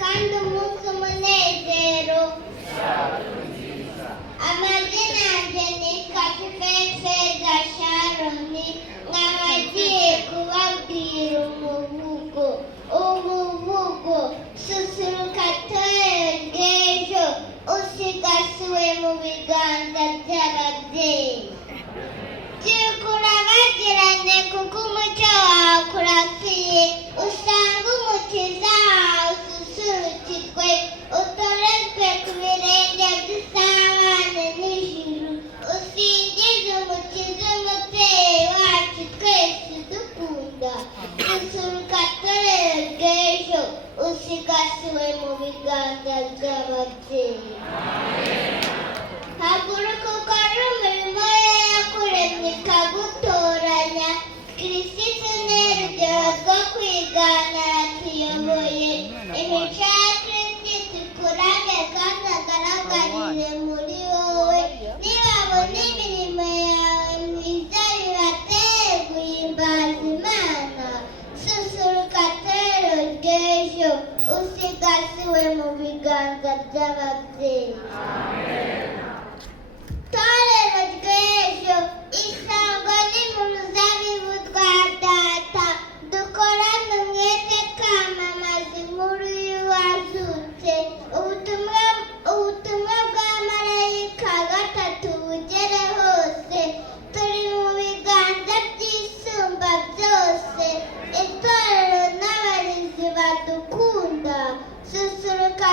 kandi umunsi umunezero. Amazina yanjye nitwa Feza Sharoni, nkaba ngiye kubabwira umuvugo susuruka torero ry'ejo, usigasiwe mu biganza by'ababyeyi. Byukura bagirane kuko umucyo wawe kurasiye, usanga umukiza wawe ususurukirwe, utorezwe ku birenge by'isabane n'ijuru. Usingize umukiza umubyeyi wacu twese dukunda, susuruka torero ry'ejo, usigasiwe mu biganza by'ababyeyi. Haguruka ukore umurimo ye yakuremye ikagutoranya. Kirisitu ni urugero rwo kwigana, aratuyoboye. Imico ya Kirisitu ikurage kandi agaragarire muri wowe. Nibabona imirimo yawe myiza bibateye guhimbaza Imana. Susuruka torero ry'ejo, usigasiwe mu biganza by'ababyeyi. Torero ry'ejo, isangwa ni mu ruzabibu rwa Data. Dukorane umwete twamamaza inkuru y'uwazutse. Ubutumwa bwa marayika gatatu bugere hose. Turi mu biganza by'isumba byose. Itorero n'abarezi badukunda. Susuruka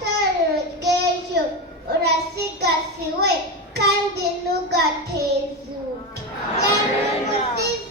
torero ry'ejo, urasigasiwe kandi ntugatezuke. Yari umusizi